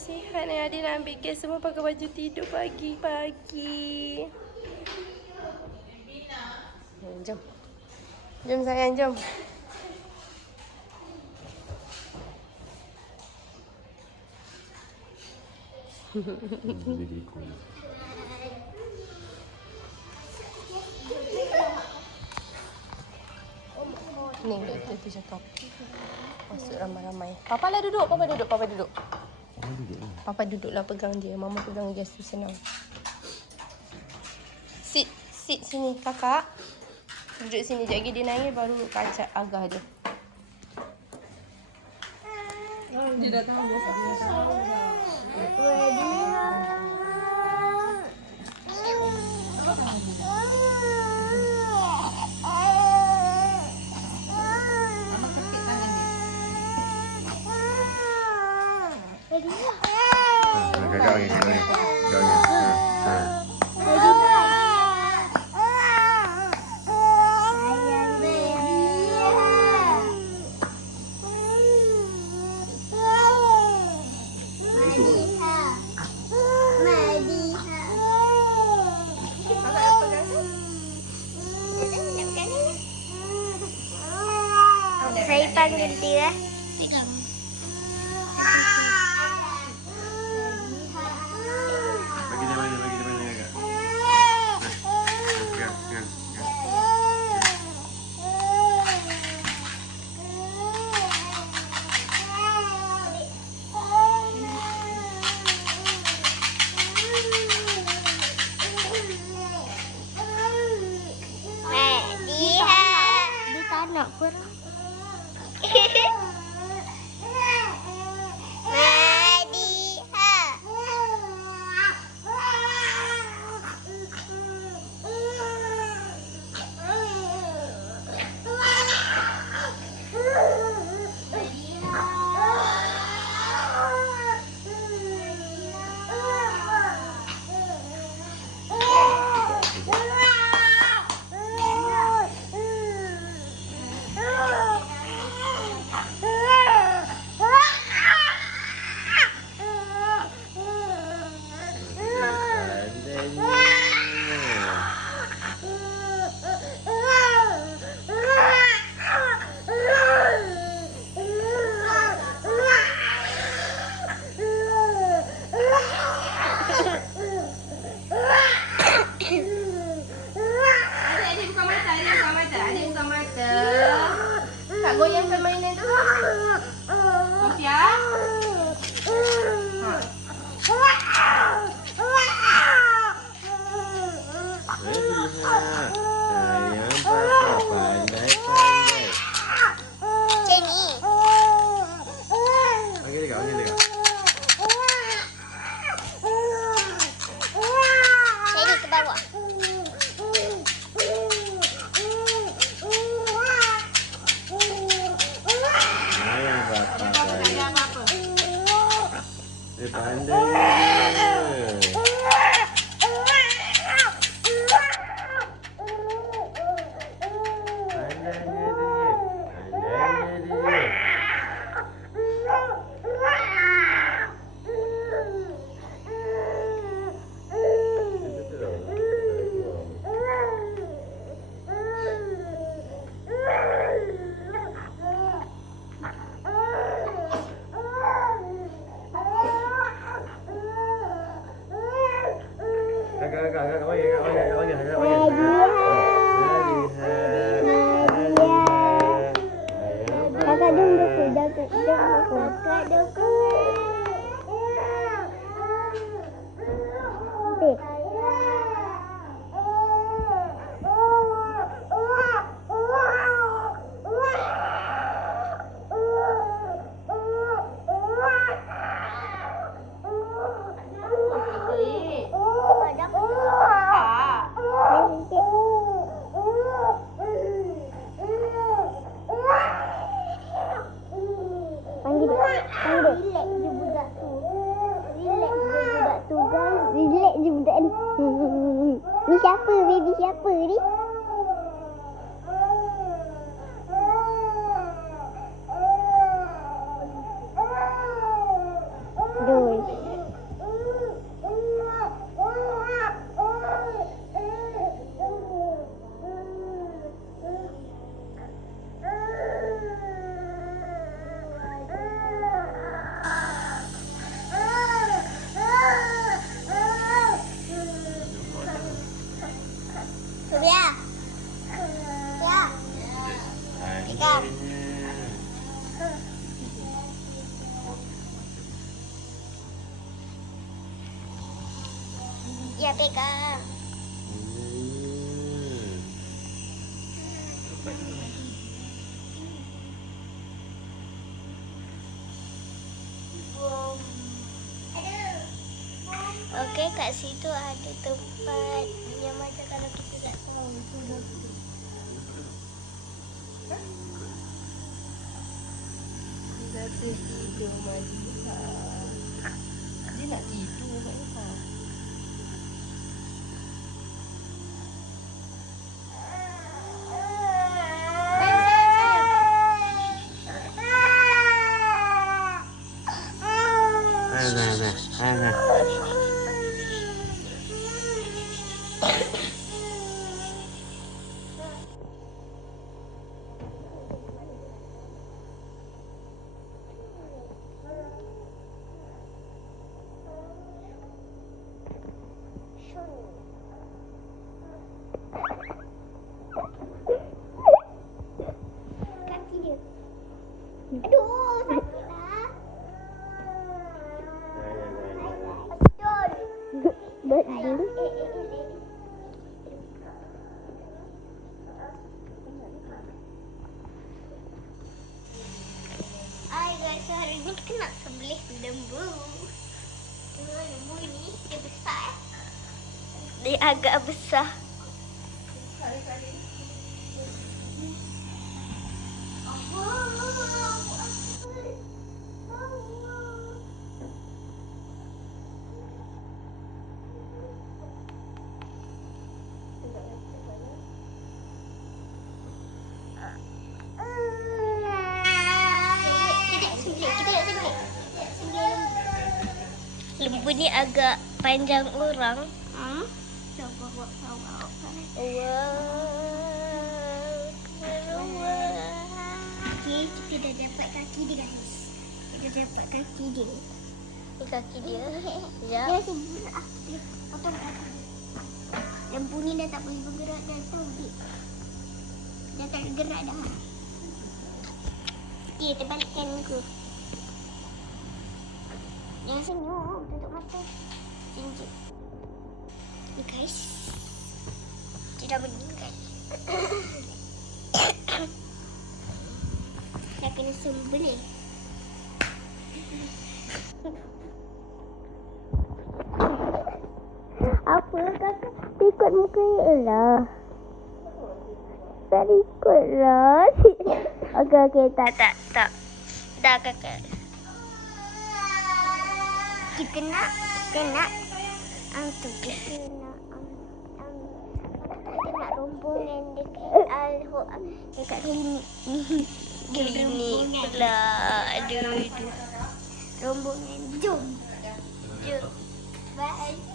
sihat ni. Adik nak ambil gas semua pakai baju tidur pagi-pagi. Jom. Jom sayang, jom. Ni, doktor tu cakap. Masuk ramai-ramai. Papa lah duduk, Papa duduk, Papa duduk. Papa duduklah pegang dia. Mama pegang gas tu senang. Sit sini kakak. Duduk sini. Sekejap lagi dia naik baru kacak agah dia. Dia dah tahu. Kakak lagi. Saya panggil dia. Bagi dia mana kakak. Dia tak nak pun. Tak goyangkan mainan tu. Sofia. Sayang papa pandai. Macam ni. Panggil dekat. Macam ni ke bawah. Sayang papa sayang. Dia pandai dia. Kakak Kakak duduk. Kakak duduk. Relax je budak ni. Ni siapa? Baby siapa ni? Dul. Ya. Ya. Pandainya. Ya, pegang. Okey, kat situ ada tempat yang macam kalau kita tak tahu. Dia tidur Maisa. Dia nak tidur Maisa. Ana. Kaki dia. Aduh, sakitlah. Betul. Hai guys, hari ni kita nak sembelih lembu. Tengok lembu ni, dia besar. Dia agak besar. Lembu ni agak panjang orang. Okay, kita dah dapat kaki dia guys. Kita dah dapat kaki dia. Ni kaki dia. Dia Sekejap. sebelah. Kita potong kaki. Lembu ni dah tak boleh bergerak dah tahu dia. Dah tak bergerak dah. Okay, kita balikkan muka. Jangan senyum, tutup mata. Cincin. Ni guys. Dia dah meninggal. Saya kena sembelih. Apa kakak? Ikut muka Ella. Tak ikutlah. Okey, tak. Dah kakak. Kita nak tu kita nak rombongan dekat sini. Klinik pula. Aduh. Rombongan jom. Bye.